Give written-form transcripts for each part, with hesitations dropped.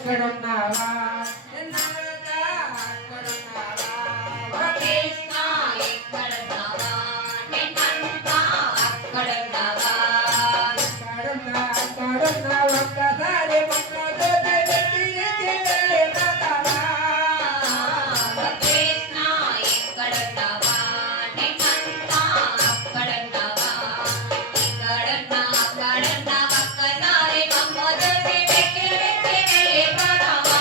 ఎక్కడున్నావా నారదా అక్కడున్నావా కృష్ణ ఎక్కడున్నావా నిన్నంతా అక్కడున్నావా అక్కడున్నా ఒక్కసారి మొక్కతో పెట్టి వెళ్ళిపోతావా కృష్ణ ఎక్కడున్నావా నిన్నంతా అక్కడున్నావా ఇక్కడున్నా అక్కడున్నా ఒక్కసారి మమ్మల్ని పెట్టి వెళ్ళిపోతావా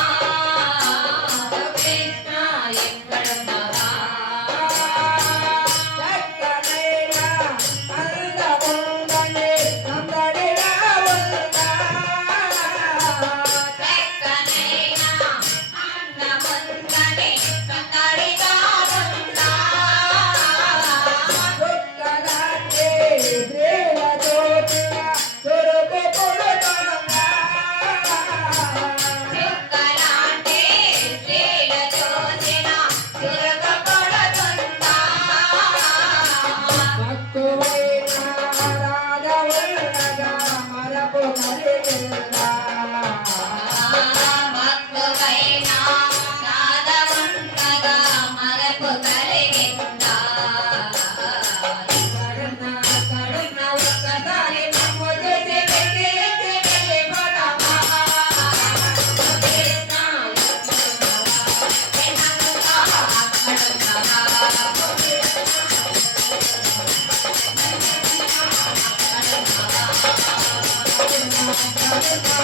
కృష్ణ ఎక్కడున్నావా చక్కనైనా అందముందని అందరిలా ఉందా చక్కనైనా అందముందని సందడిగా ఉందా దుఃఖరాత్రి ప్రేమ జ్యోతిగా దొరకు కొడుతుందా చుక్కలాంటి స్త్రీల చూసిన చురకపడుతుందా మక్కువైన రాగవులగా మరపు కలిగిందా మక్కువైన నాదముండగా మరపు కలిగిందా కరుణ ఒక్కసారి మమ్ము చూసి వెక్కిరించి వెళ్ళిపోతామా కృష్ణ నిన్నంతా అక్కడున్నావా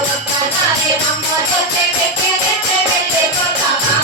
ఒక్కసారి మమ్ము చూసి వెక్కిరించి వెళ్ళిపోతావా